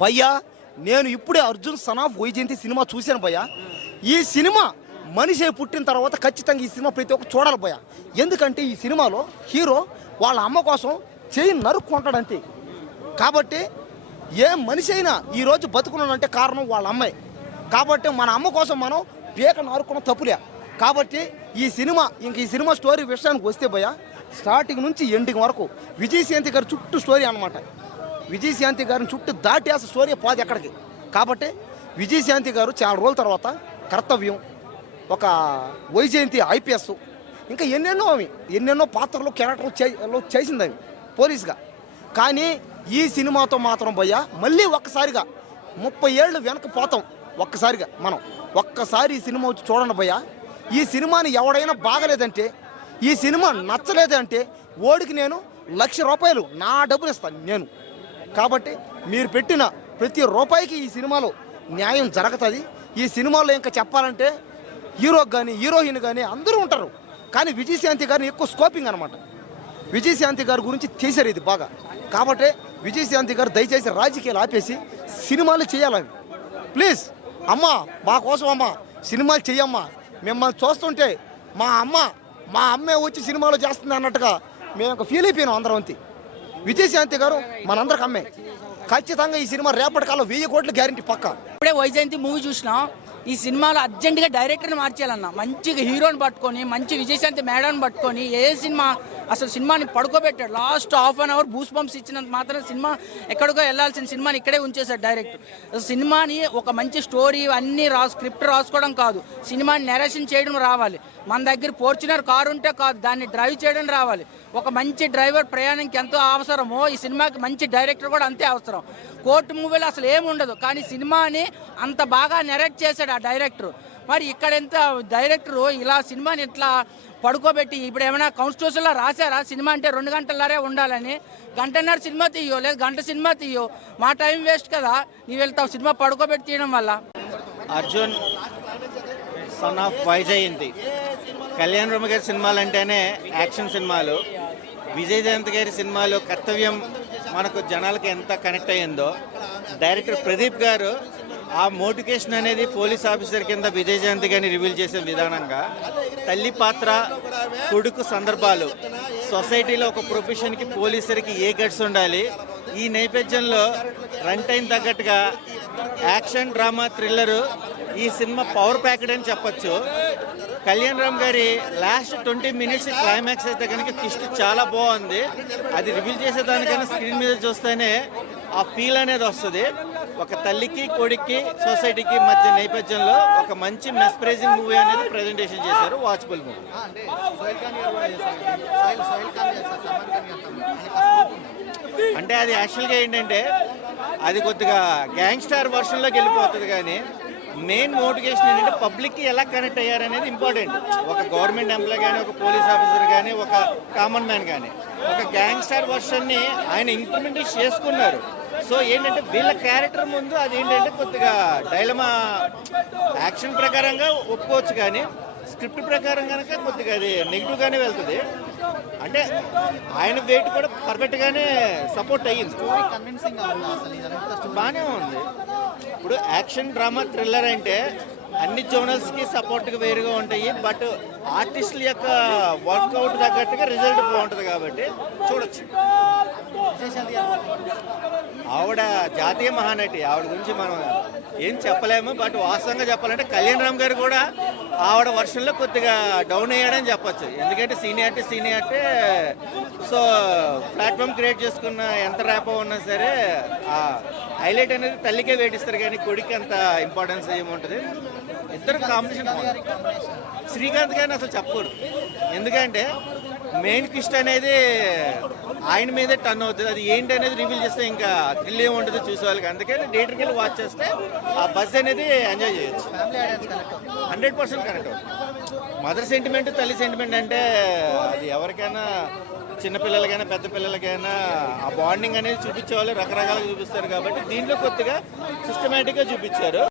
భయ్యా నేను ఇప్పుడే Arjun son of Vyjayanthi cinema చూశాను భయ్యా. ఈ సినిమా మనిషి పుట్టిన తర్వాత ఖచ్చితంగా ఈ సినిమా ప్రతి ఒక్క చూడాలి భయ్యా. ఎందుకంటే ఈ సినిమాలో హీరో వాళ్ళ అమ్మ కోసం చేయి నరుక్కుంటాడు అంతే. కాబట్టి ఏ మనిషి అయినా ఈరోజు బతుకున్నాడంటే కారణం వాళ్ళ అమ్మాయి. కాబట్టి మన అమ్మ కోసం మనం పీక నరుక్కున్న తప్పులే. కాబట్టి ఈ సినిమా స్టోరీ విషయానికి వస్తే భయ్యా, స్టార్టింగ్ నుంచి ఎండింగ్ వరకు విజయశాంతి గారి చుట్టూ స్టోరీ అనమాట. విజయశాంతి గారిని చుట్టూ దాటి అసలు స్టోరీ పోదు ఎక్కడికి. కాబట్టి విజయశాంతి గారు చాలా రోజుల తర్వాత కర్తవ్యం, ఒక వైజయంతి ఐపీఎస్, ఇంకా ఎన్నెన్నో పాత్రలు క్యారెక్టర్లు చేసింది అవి పోలీస్గా. కానీ ఈ సినిమాతో మాత్రం భయ్యా మళ్ళీ ఒక్కసారిగా 30 ఏళ్ళు వెనక పోతాం. ఒక్కసారి ఈ సినిమా వచ్చి చూడండి భయ్యా. ఈ సినిమాని ఎవడైనా బాగలేదంటే, ఈ సినిమా నచ్చలేదంటే ఓడికి నేను ₹1,00,000 నా డబ్బులు ఇస్తాను నేను. కాబట్టి మీరు పెట్టిన ప్రతి రూపాయికి ఈ సినిమాలో న్యాయం జరుగుతుంది. ఈ సినిమాలో ఇంకా చెప్పాలంటే హీరోకి కానీ హీరోయిన్ కానీ అందరూ ఉంటారు. కానీ విజయశాంతి గారిని ఎక్కువ స్కోపింగ్ అనమాట. విజయశాంతి గారి గురించి తీశారు ఇది బాగా. కాబట్టి విజయశాంతి గారు దయచేసి రాజకీయాలు ఆపేసి సినిమాలు చేయాలని ప్లీజ్. అమ్మా మా కోసం అమ్మ సినిమాలు చెయ్యమ్మా. మిమ్మల్ని చూస్తుంటే మా అమ్మే వచ్చి సినిమాలో చేస్తుంది అన్నట్టుగా మేము ఒక ఫీల్ అయిపోయినాం అందరం. అంతే. విజయశాంతి గారు మనందరికి అమ్మే. ఖచ్చితంగా ఈ సినిమా రేపటి కాలం 1000 కోట్లు గ్యారెంటీ పక్కా. ఇప్పుడే వైజయంతి మూవీ చూసినాం. ఈ సినిమాలో అర్జెంటుగా డైరెక్టర్ని మార్చేయాలన్న, మంచిగా హీరోని పట్టుకొని, మంచి విజయశాంతి మేడంని పట్టుకొని సినిమాని పడుకోబెట్టాడు. లాస్ట్ ½ అన్ అవర్ బూస్ బంప్స్ ఇచ్చినంత మాత్రం సినిమా ఎక్కడికో వెళ్ళాల్సిన సినిమాని ఇక్కడే ఉంచేశాడు డైరెక్టర్. సినిమాని ఒక మంచి స్టోరీ అన్నీ స్క్రిప్ట్ రాసుకోవడం కాదు, సినిమాని నెరేషన్ చేయడం రావాలి. మన దగ్గర ఫార్చునర్ కారు ఉంటే కాదు, దాన్ని డ్రైవ్ చేయడం రావాలి. ఒక మంచి డ్రైవర్ ప్రయాణానికి ఎంతో అవసరమో ఈ సినిమాకి మంచి డైరెక్టర్ కూడా అంతే అవసరం. కోర్టు మూవీలో అసలు ఏముండదు, కానీ సినిమాని అంత బాగా నెరేట్ చేశాడు ఆ డైరెక్టర్. మరి ఇక్కడ ఎంత డైరెక్టరు ఇలా సినిమాని ఇట్లా పడుకోబెట్టి, ఇప్పుడు ఏమైనా కాన్స్టిట్యూషన్లో రాశారా సినిమా అంటే 2 గంటలరే ఉండాలని? గంటన్నర సినిమా తీయో, లేదు గంట సినిమా తీయో, మా టైం వేస్ట్ కదా. నీవు వెళ్తావు సినిమా పడుకోబెట్టి తీయడం వల్ల. అర్జున్ సన్ ఆఫ్ వైజయంతి, కళ్యాణ్ రామ్ గారి సినిమాలు అంటేనే యాక్షన్ సినిమాలు. విజయశాంతి గారి సినిమాలు కర్తవ్యం మనకు జనాలకి ఎంత కనెక్ట్ అయ్యిందో, డైరెక్టర్ ప్రదీప్ గారు ఆ మోటివేషన్ అనేది పోలీస్ ఆఫీసర్ కింద విజయశాంతి గారిని రివీల్ చేసే విధానంగా, తల్లి పాత్ర, కొడుకు సందర్భాలు, సొసైటీలో ఒక ప్రొఫెషన్కి పోలీసర్కి ఏ గట్స్ ఉండాలి, ఈ నేపథ్యంలో రన్ టైం తగ్గట్టుగా యాక్షన్ డ్రామా థ్రిల్లరు ఈ సినిమా పవర్ ప్యాకెడ్ అని చెప్పచ్చు. కళ్యాణ్ రామ్ గారి లాస్ట్ 20 మినిట్స్ క్లైమాక్స్ అయితే కనుక ట్విస్ట్ చాలా బాగుంది. అది రివీల్ చేసేదానికన్నా స్క్రీన్ మీద చూస్తేనే ఆ ఫీల్ అనేది వస్తుంది. ఒక తల్లికి కొడుక్కి సొసైటీకి మధ్య నేపథ్యంలో ఒక మంచి మెస్ప్రైజింగ్ మూవీ అనేది ప్రజెంటేషన్ చేశారు. Watchable movie. అంటే అది యాక్చువల్గా ఏంటంటే అది కొద్దిగా గ్యాంగ్స్టార్ వర్షన్లోకి వెళ్ళిపోతుంది. కానీ మెయిన్ మోటివేషన్ ఏంటంటే పబ్లిక్కి ఎలా కనెక్ట్ అయ్యారనేది ఇంపార్టెంట్. ఒక గవర్నమెంట్ ఎంప్లాయ్ కానీ, ఒక పోలీస్ ఆఫీసర్ కానీ, ఒక కామన్ మ్యాన్ కానీ ఒక గ్యాంగ్స్టార్ వర్షన్ని ఆయన ఇంప్లిమెంట్ చేసుకున్నారు. సో ఏంటంటే వీళ్ళ క్యారెక్టర్ ముందు అది ఏంటంటే కొద్దిగా డైలమా. యాక్షన్ ప్రకారంగా ఒప్పుకోవచ్చు, కానీ స్క్రిప్ట్ ప్రకారం కనుక కొద్దిగా అది నెగిటివ్గానే వెళ్తుంది. అంటే ఆయన వెయిట్ కూడా పర్ఫెక్ట్గానే సపోర్ట్ అయ్యింది. బాగానే ఉంది. ఇప్పుడు యాక్షన్ డ్రామా థ్రిల్లర్ అంటే అన్ని జోనల్స్కి సపోర్ట్గా వేరుగా ఉంటాయి. బట్ ఆర్టిస్టుల యొక్క వర్కౌట్ తగ్గట్టుగా రిజల్ట్ బాగుంటుంది కాబట్టి చూడొచ్చు. ఆవిడ జాతీయ మహానటి, ఆవిడ గురించి మనం ఏం చెప్పలేము. బట్ వాస్తవంగా చెప్పాలంటే కళ్యాణ్ రామ్ గారు కూడా ఆవిడ వర్షన్లో కొద్దిగా డౌన్ అయ్యాడని చెప్పచ్చు. ఎందుకంటే సీనియారిటీ సో ప్లాట్ఫామ్ క్రియేట్ చేసుకున్న ఎంత ర్యాపో ఉన్నా సరే ఆ హైలైట్ అనేది తల్లికే వేటిస్తారు, కానీ కొడుకు అంత ఇంపార్టెన్స్ ఏముంటుంది. ఇద్దరు కాంపిటీషన్. శ్రీకాంత్ గారిని అసలు చెప్పకూడదు, ఎందుకంటే మెయిన్ ట్విస్ట్ అనేది ఆయన మీదే టర్న్ అవుతుంది. అది ఏంటి అనేది రివీల్ చేస్తే ఇంకా థ్రిల్ ఏమి ఉంటుంది చూసే వాళ్ళకి. అందుకని థియేటర్కి వెళ్ళి వాచ్ చేస్తే ఆ బజ్ అనేది ఎంజాయ్ చేయొచ్చు. 100% కరెక్ట్. మదర్ సెంటిమెంట్, తల్లి సెంటిమెంట్ అంటే అది ఎవరికైనా, చిన్నపిల్లలకైనా పెద్ద పిల్లలకైనా ఆ బాండింగ్ అనేది చూపించే వాళ్ళు రకరకాలుగా చూపిస్తారు. కాబట్టి దీంట్లో కొద్దిగా సిస్టమేటిక్గా చూపించారు.